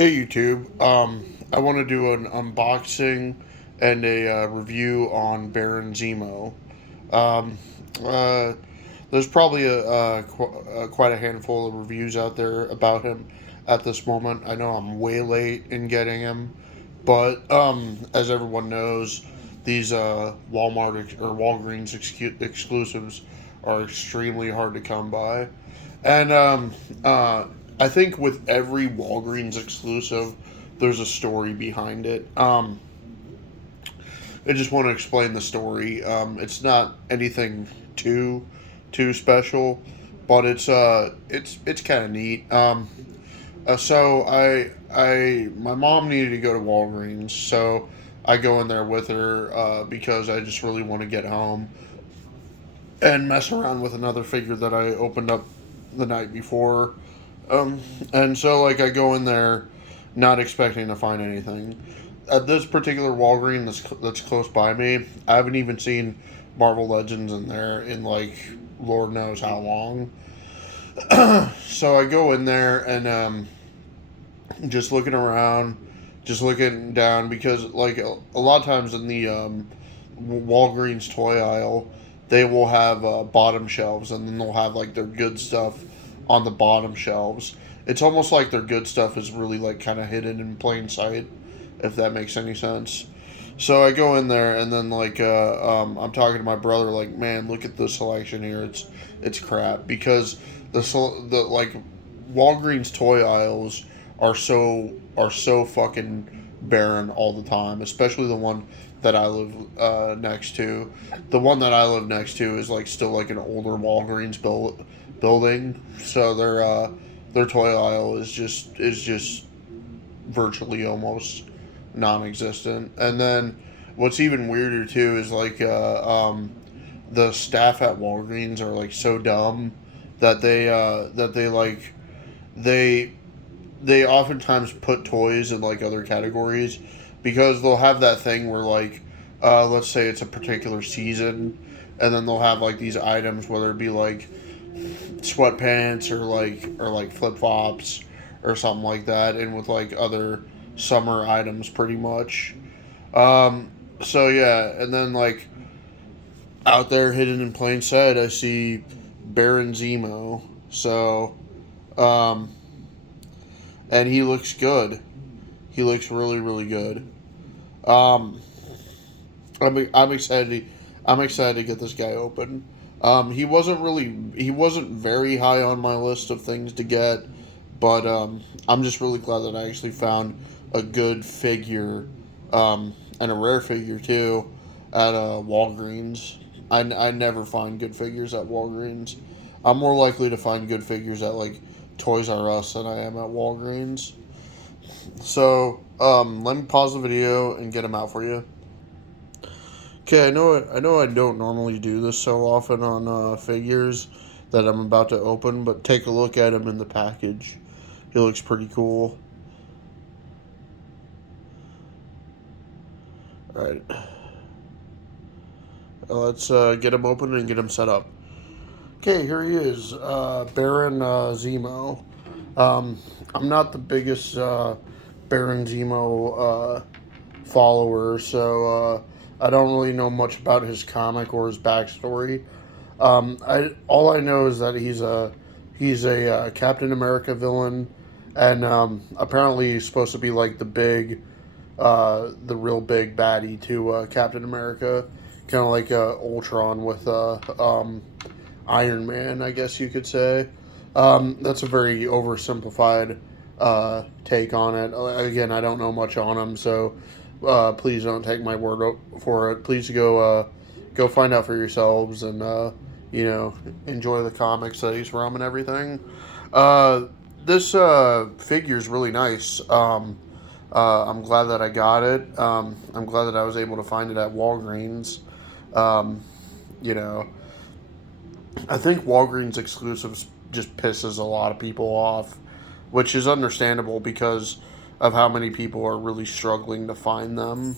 Hey YouTube, I want to do an unboxing and a review on Baron Zemo. Um, uh, there's probably quite a handful of reviews out there about him at this moment. I know I'm way late in getting him, but as everyone knows, these Walmart or Walgreens exclusives are extremely hard to come by, and I think with every Walgreens exclusive, there's a story behind it. I just want to explain the story. It's not anything too special, but it's kind of neat. My mom needed to go to Walgreens, so I go in there with her because I just really want to get home and mess around with another figure that I opened up the night before. And so like I go in there, not expecting to find anything. At this particular Walgreens that's close by me, I haven't even seen Marvel Legends in there in like Lord knows how long. So I go in there and just looking around, just looking down because like a lot of times in the Walgreens toy aisle, they will have bottom shelves and then they'll have like their good stuff on the bottom shelves. It's almost like their good stuff is really like kind of hidden in plain sight, if that makes any sense. So I go in there and then like I'm talking to my brother like, man, look at the selection here. It's crap because the like Walgreens toy aisles are so fucking barren all the time, especially the one that I live next to. The one that I live next to is like still like an older Walgreens building, so their toy aisle is just virtually almost non-existent. And then what's even weirder too is like the staff at Walgreens are like so dumb that they they oftentimes put toys in like other categories because they'll have that thing where like let's say it's a particular season and then they'll have like these items whether it be like sweatpants or like flip-flops or something like that and with like other summer items pretty much. So yeah, and then like out there hidden in plain sight I see Baron Zemo. So um and he looks good. He looks really good. Um, I'm excited. I'm excited to get this guy open. He wasn't very high on my list of things to get, but I'm just really glad that I actually found a good figure, and a rare figure too, at Walgreens. I never find good figures at Walgreens. I'm more likely to find good figures at like Toys R Us than I am at Walgreens. So, let me pause the video and get them out for you. Okay, I know I don't normally do this so often on figures that I'm about to open, but take a look at him in the package. He looks pretty cool. All right, let's get him open and get him set up. Okay, here he is, Baron Zemo. Um, I'm not the biggest Baron Zemo follower, so I don't really know much about his comic or his backstory. I all I know is that he's a Captain America villain, and apparently he's supposed to be like the real big baddie to Captain America, kind of like Ultron with Iron Man, I guess you could say. That's a very oversimplified take on it. Again, I don't know much on him, so please don't take my word for it. Please go find out for yourselves and enjoy the comics that he's from and everything. This figure is really nice. I'm glad that I got it. I'm glad that I was able to find it at Walgreens. Um, you know, I think Walgreens exclusives just pisses a lot of people off, which is understandable because of how many people are really struggling to find them.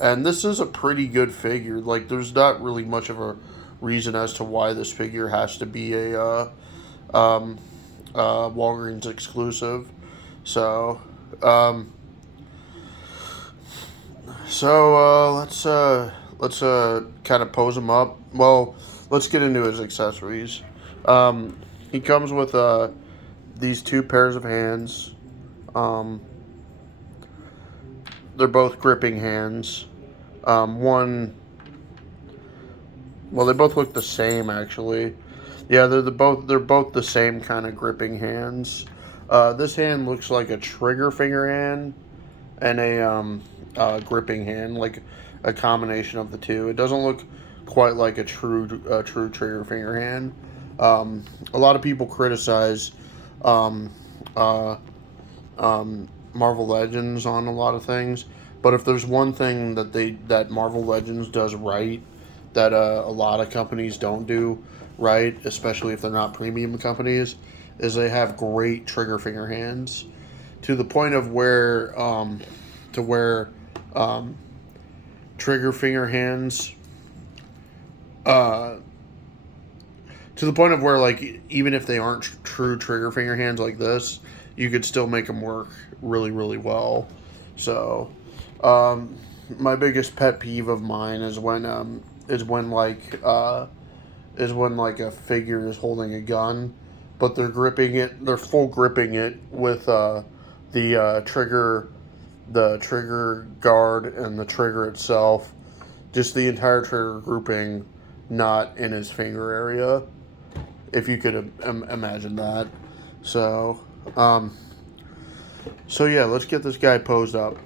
And this is a pretty good figure. Like, there's not really much of a reason as to why this figure has to be a Walgreens exclusive. So, Um, so let's kind of pose him up. Well, let's get into his accessories. He comes with these two pairs of hands. Um, they're both gripping hands. One, well, they both look the same actually. Yeah, they're both the same kind of gripping hands. This hand looks like a trigger finger hand and a gripping hand, like a combination of the two. It doesn't look quite like a true trigger finger hand. A lot of people criticize um, uh, Marvel Legends on a lot of things, but if there's one thing that Marvel Legends does right, that a lot of companies don't do right, especially if they're not premium companies, is they have great trigger finger hands to the point of where um, trigger finger hands uh, to the point of where, like, even if they aren't true trigger finger hands like this, you could still make them work really really well. So um, my biggest pet peeve of mine is when like a figure is holding a gun, but they're full gripping it with the trigger guard and the trigger itself, just the entire trigger grouping, not in his finger area. If you could imagine that. So, um, so yeah, let's get this guy posed up.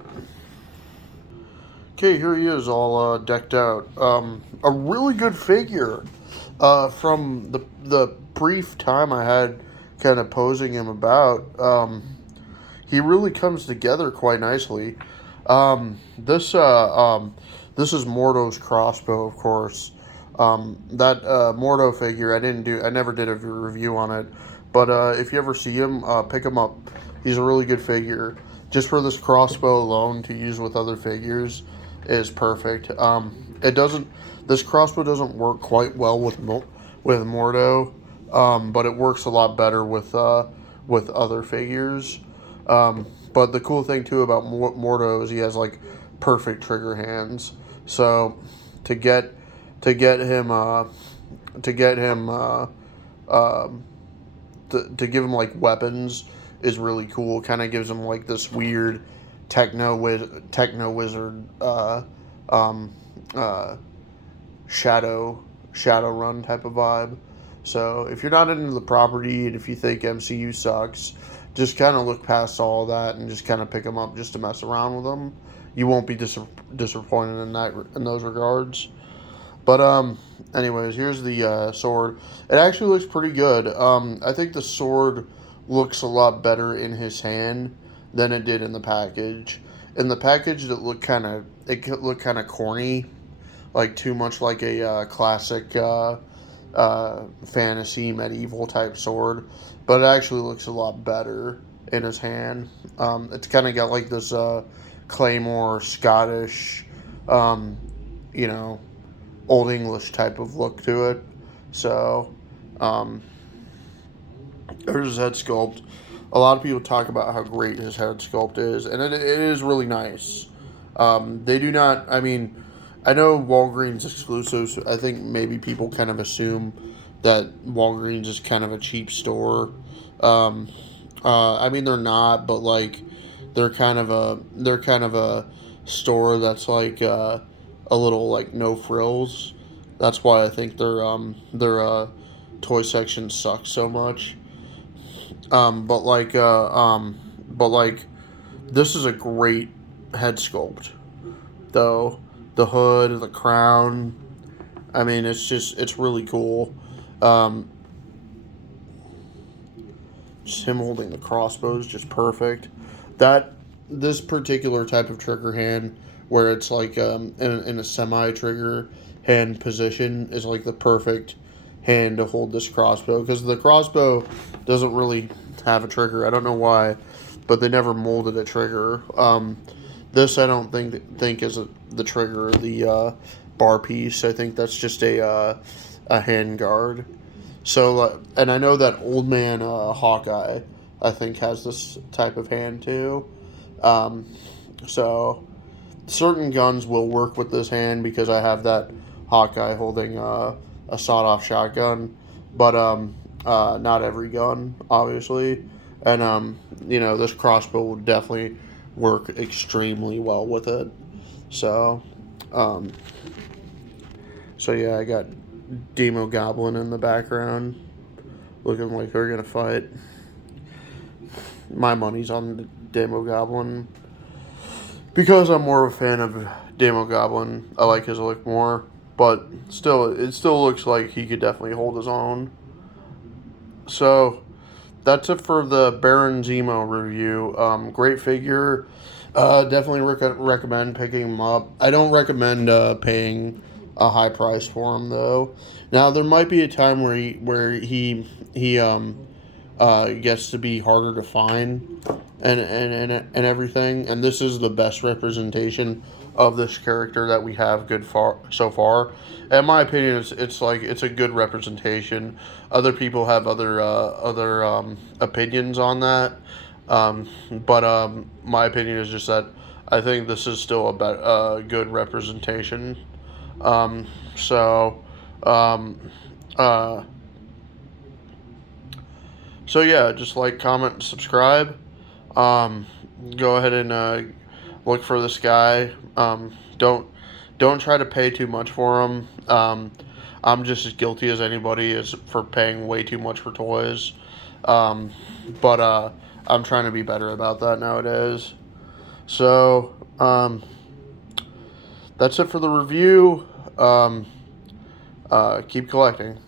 Okay, here he is, all decked out. A really good figure. From the brief time I had kind of posing him about, he really comes together quite nicely. Um, this uh, um, this is Mordo's crossbow, of course. That Mordo figure, I never did a review on it, but if you ever see him, pick him up. He's a really good figure. Just for this crossbow alone to use with other figures is perfect. It doesn't. This crossbow doesn't work quite well with Mordo, but it works a lot better with other figures. But the cool thing too about Mordo is he has like perfect trigger hands. So to get to get him to get him um, to give him like weapons is really cool. Kind of gives him like this weird techno wizard um, uh, shadow run type of vibe. So if you're not into the property and if you think MCU sucks, just kind of look past all of that and just kind of pick them up just to mess around with them. You won't be disappointed in those regards. But anyways, here's the sword. It actually looks pretty good. I think the sword looks a lot better in his hand than it did in the package. In the package, it looked kind of corny, like too much like a classic fantasy medieval type sword. But it actually looks a lot better in his hand. It's kind of got like this Claymore Scottish, um, you know, Old English type of look to it. So, um, there's his head sculpt. A lot of people talk about how great his head sculpt is, and it is really nice. They do not, I mean, I know Walgreens exclusives. I think maybe people kind of assume that Walgreens is kind of a cheap store. Um, I mean, they're not, but like, they're kind of a store that's like a little like no frills. That's why I think their toy section sucks so much. Um, but like uh, um, but like this is a great head sculpt though. The hood, the crown. I mean, it's really cool. Um, just him holding the crossbow is just perfect. That this particular type of trigger hand, where it's like in a semi trigger hand position, is like the perfect hand to hold this crossbow because the crossbow doesn't really have a trigger. I don't know why, but they never molded a trigger. This I don't think is the trigger, the bar piece. I think that's just a hand guard. So, and I know that old man Hawkeye, I think, has this type of hand too. So certain guns will work with this hand because I have that Hawkeye holding a sawed-off shotgun, but not every gun, obviously. And this crossbow will definitely work extremely well with it. So, um, so yeah, I got Demo Goblin in the background, looking like they're gonna fight. My money's on Demo Goblin because I'm more of a fan of Demo Goblin. I like his look more, but still, it still looks like he could definitely hold his own. So that's it for the Baron Zemo review. Great figure. Definitely recommend picking him up. I don't recommend paying a high price for him though. Now there might be a time where he gets to be harder to find and everything. And this is the best representation of this character that we have so far. In my opinion, it's a good representation. Other people have other opinions on that, but my opinion is just that I think this is still a good representation. Um, so, um, uh, so yeah, just like, comment, and subscribe. Um, Go ahead and look for this guy. Don't try to pay too much for him. I'm just as guilty as anybody is for paying way too much for toys. But I'm trying to be better about that nowadays. So that's it for the review. Keep collecting.